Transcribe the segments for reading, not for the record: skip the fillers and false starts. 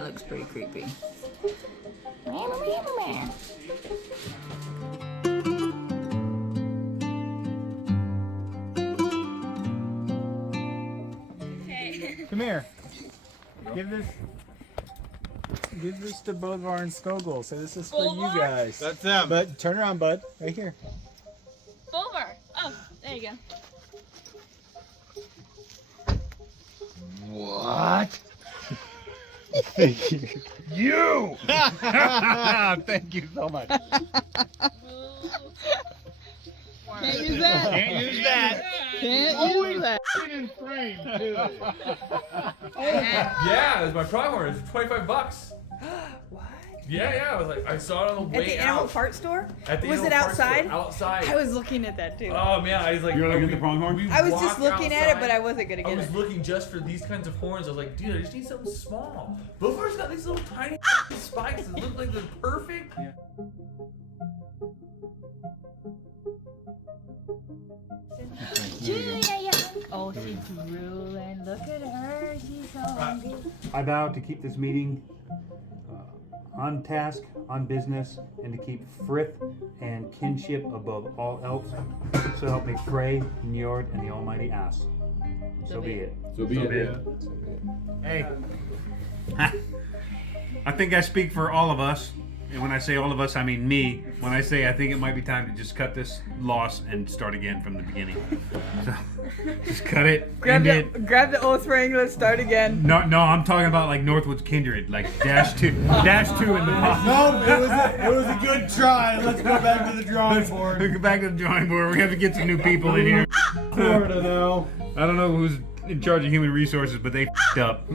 That looks pretty creepy. Come here. Give this to Bovar and Skogel. So this is for you guys. That's them. But turn around, bud. Right here. Bovar. Oh, there you go. What? Thank you. You! Thank you so much. Can't use that. Can't use that. Can't use that. In frame, too. Yeah, it was my prom horn. It's $25. What? Yeah. I was like, I saw it on the way At the animal out. part store? At the Was it animal parts outside? store, outside. I was looking at that too. Oh man, I was like, You were looking at the pronghorn? we I was just walked looking at it, but outside. I wasn't gonna I get was it. looking just for these kinds of horns. I was like, dude, I just need something small. Bovar's got these little tiny spikes that look like they're perfect. Yeah. Oh, she's drooling. Look at her. She's so hungry. I vow to keep this meeting on task, on business, and to keep frith and kinship above all else. So help me Frey, Njord, and the Almighty Ass. So be it. So be it. Hey, I think I speak for all of us. And when I say all of us, I mean me. When I say I think it might be time to just cut this loss and start again from the beginning. So, just cut it, end it. Grab the oath ring. Let's start again. No, I'm talking about like Northwoods Kindred, like -2 in the box. No, it was a good try. Let's go back to the drawing board. Let's go back to the drawing board. We have to get some new people in here. Florida, though. I don't know who's in charge of human resources, but they f***ed up.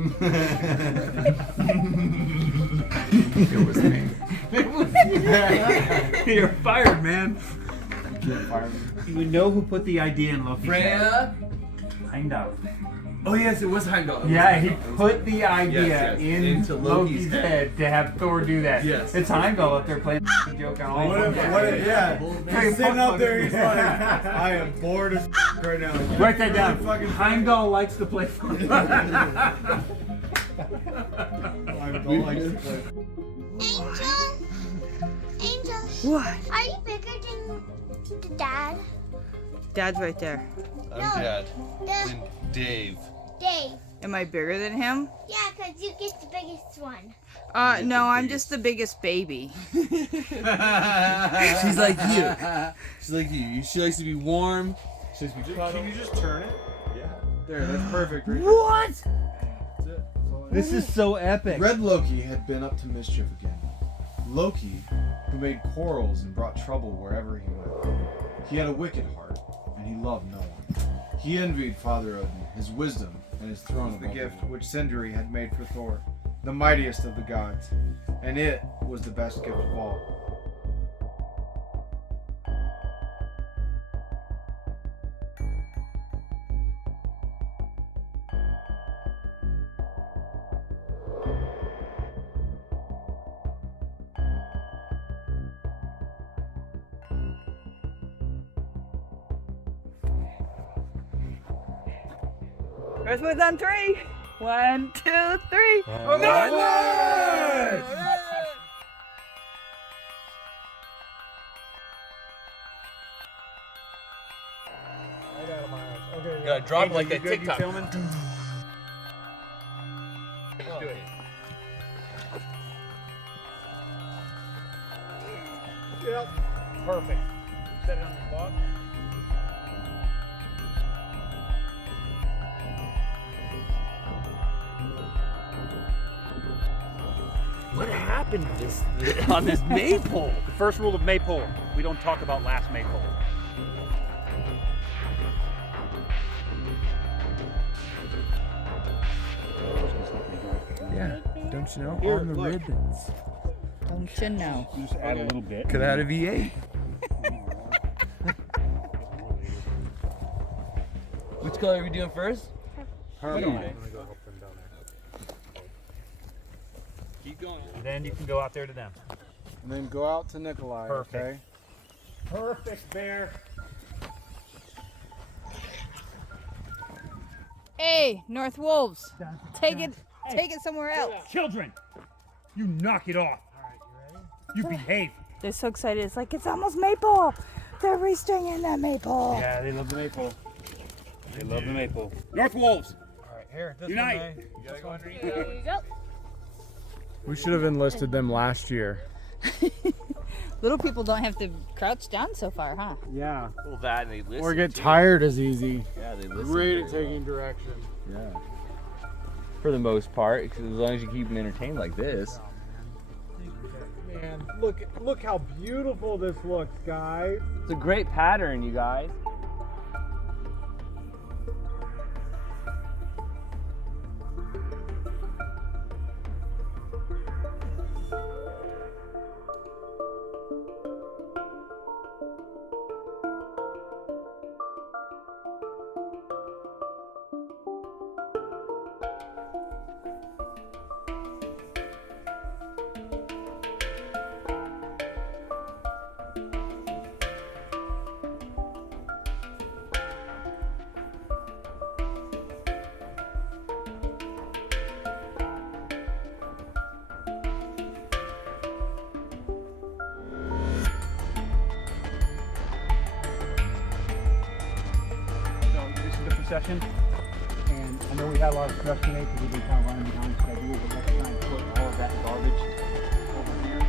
It was me. You're fired, man. You can't fire me. You know who put the idea in Loki's head? Freya. Heimdall. Oh yes, it was Heimdall. Yeah, he put the idea Yes, into Loki's head to have Thor do that. Yes. It's Heimdall up there playing joke on all of them. He's sitting up there, he's like, I am bored as right now. Write that down. Fucking Heimdall likes to play fun. Heimdall likes to play. Angel, What? are you bigger than the dad? Dad's right there. I'm Dad. And Dave. Dave. Am I bigger than him? Yeah, because you get the biggest one. No, I'm just the biggest baby. She's like you. She's like you. She likes to be warm. She likes to be cuddled. Can you just turn it? Yeah. There, that's perfect. Right What? That's it. That's all I This need. is so epic. Red Loki had been up to mischief again. Loki, who made quarrels and brought trouble wherever he went. He had a wicked heart, and he loved no one. He envied Father Odin, his wisdom, and his throne of the gift which Sindri had made for Thor, the mightiest of the gods, and it was the best gift of all. Northwoods on 3. 1, 2, 3. You gotta drop it like that TikTok. Do it. Yep. Perfect. Set it on the block. What happened to this on this maypole? The first rule of maypole: we don't talk about last maypole. Yeah. Don't you know? Here, On the look. ribbons. Don't you know? Just add a little bit. Could add a V8. Which color are we doing first? Keep going. And then you can go out there to them. And then go out to Nikolai, Perfect. okay? Perfect, Bear. Hey, North Wolves. Take it somewhere else. Children, You knock it off. You behave. They're so excited. It's like, it's almost maple. They're restringing that maple. Yeah, they love the maple. They love the maple. North Wolves. All right, here. This Unite. one, May. You gotta go underneath. There you go. We should have enlisted them last year. Little people don't have to crouch down so far, huh? Yeah. Well, that and they listen. Or get too. tired as easy. Yeah, they listen. Great at very taking direction. well. Yeah. For the most part, 'cause as long as you keep them entertained like this. Man, look how beautiful this looks, guys. It's a great pattern, you guys. So this is the procession, and I know we had a lot of stress today because we've been kind of running behind schedule, but let's try and put all of that garbage over here.